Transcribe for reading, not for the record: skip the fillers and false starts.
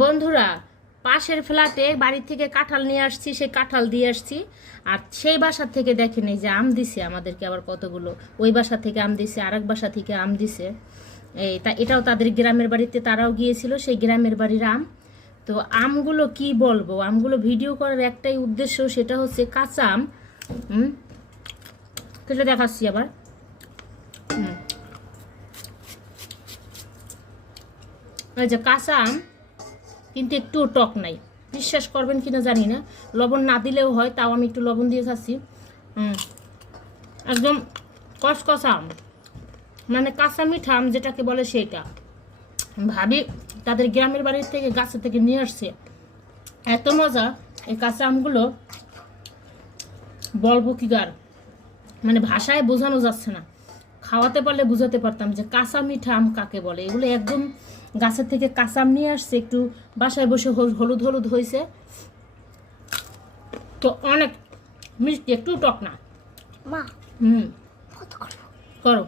বন্ধুরা, পাশের ফ্ল্যাটে বাড়ি থেকে কাঁঠাল নিয়ে আসছি, সেই কাঁঠাল দিয়ে আসছি। আর সেই বাসা থেকে দেখেন এই যে আম দিছে আমাদেরকে আবার কতগুলো। ওই বাসা থেকে আম দিছে, আরেক বাসা থেকে আম দিছে। এটাও তাদের গ্রামের বাড়িতে, তারাও গিয়েছিল, সেই গ্রামের বাড়ির আম। তো আমগুলো কি বলবো, আমগুলো ভিডিও করার একটাই উদ্দেশ্য, সেটা হচ্ছে কাঁচা আম। কেটে দেখাচ্ছি আবার। এই যে কাঁচা আম, কিন্তু একটুও টক নাই। বিশ্বাস করবেন কিনা জানি না, লবণ না দিলেও হয়, তাও আমি একটু লবণ দিয়ে খাচ্ছি। একদম কসকসা আম, মানে কাঁচা মিঠা আম যেটাকে বলে সেইটা। ভাবি তাদের গ্রামের বাড়ির থেকে গাছে থেকে নিয়ে আসছে, এত মজা এই কাঁচা আমগুলো, বলবো কি গার, মানে ভাষায় বোঝানো যাচ্ছে না। খাওয়াতে পারলে বুঝাতে পারতাম যে কাঁচা মিঠা আম কাকে বলে। এগুলো একদম গাছের থেকে কাঁচা আম নিয়ে আসছে, একটু বাসায় বসে হলুদ হলুদ হয়েছে, তো অনেক মিষ্টি, একটু টক না। মা করো।